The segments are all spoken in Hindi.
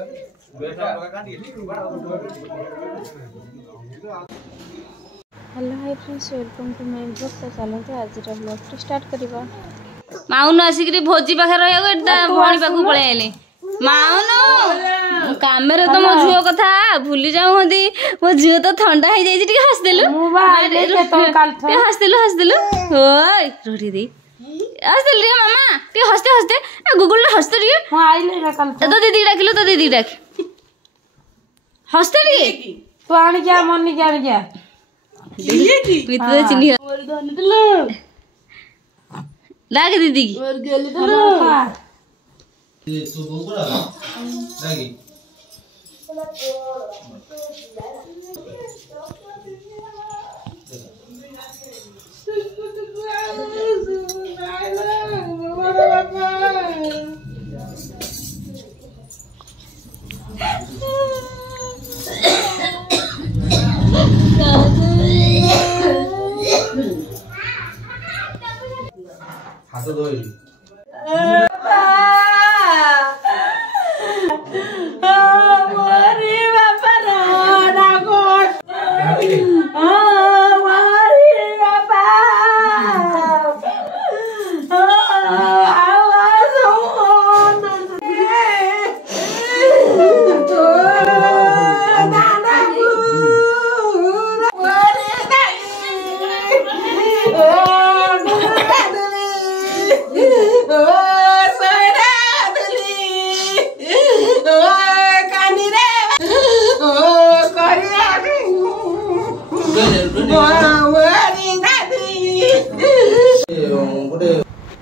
Hello hi friends welcome to my blog. तो चलते आज ब्लॉग स्टार्ट करबा। माउन आसिक भोजी पाखे रहा भौणी पाक पलि आइले। माउन कामेरे तो मो झील कथा भूली जाऊँ मो झील तो ठंडा हो जाए हसदेलु हसदेलु रोटी दे हसदेलु रे मामा टे हसते हसते गूगल हसते टे तो दीदी डाकिलु तो दीदी डाक हसते टे तो आन क्या मन क्या आन क्या मित्र चिन्ह लागे दीदी ये तो बोला लागे हाथ धोई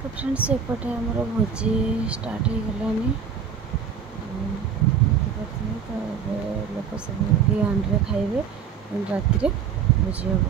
तो फ्रेंड्स एपटे आमर भोजी स्टार्ट हो गलानी तो लोक सब अंडे खाइबे राति भोजी हम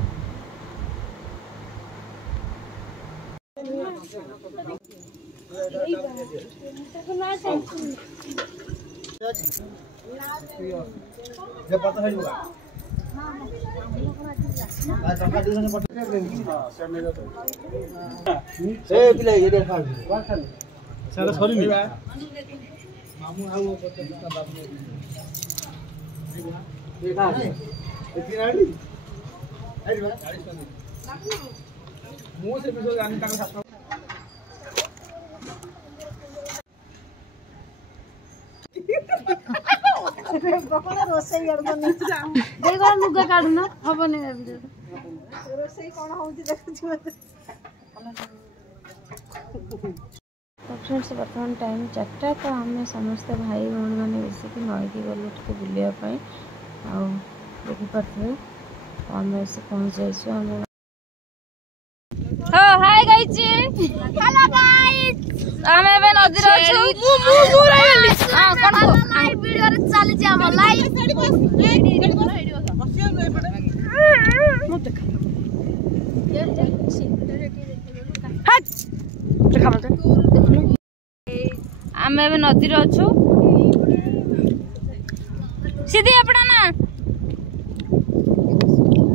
लुगा काढ़ना हम फ्रेंड्स बर्तमान टाइम 4टा तो आम समस्त भाई भौणी मैंने मिसिक नई की गलु टे बुलायापी देखिपे आम पहुँच जाइए हाय गाइस हेलो गाइस आमे बे नदी रे अछु हां कोन लाइव वीडियो रे चली जे हम लाइव मत देख ये हट देखा मत आमे बे नदी रे अछु सीधी अपना ना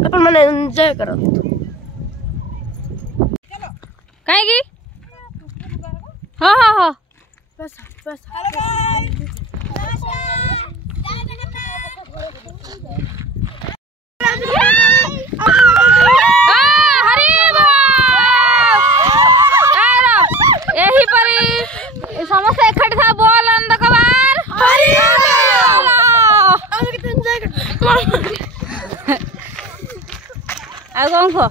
अपन माने एंजॉय करो कहीं की हाँ हाँ हाँ बस बस यही परी समस्त एकाठी था बोल अंधकार आ कौन खो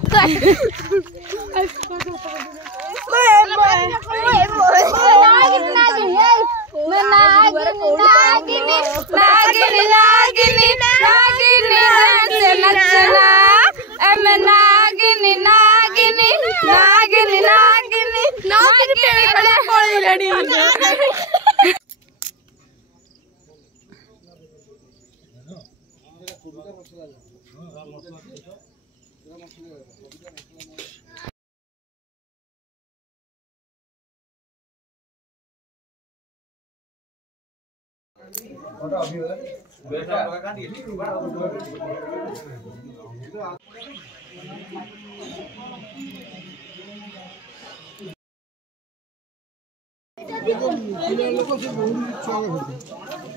लोग से बहुत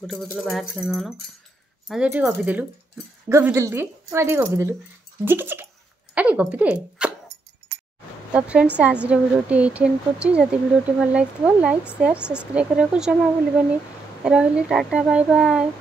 गोटे बोतल बाहर छुई दौन आज टे गपिदेलु टे गपिदेलु जिक जिक अरे गपी दे। तो फ्रेंड्स आज वीडियोटी ये एंड कर वीडियोटी भल लगी लाइक शेयर सब्सक्राइब करने को जमा भूलि रही टाटा बाय बाय।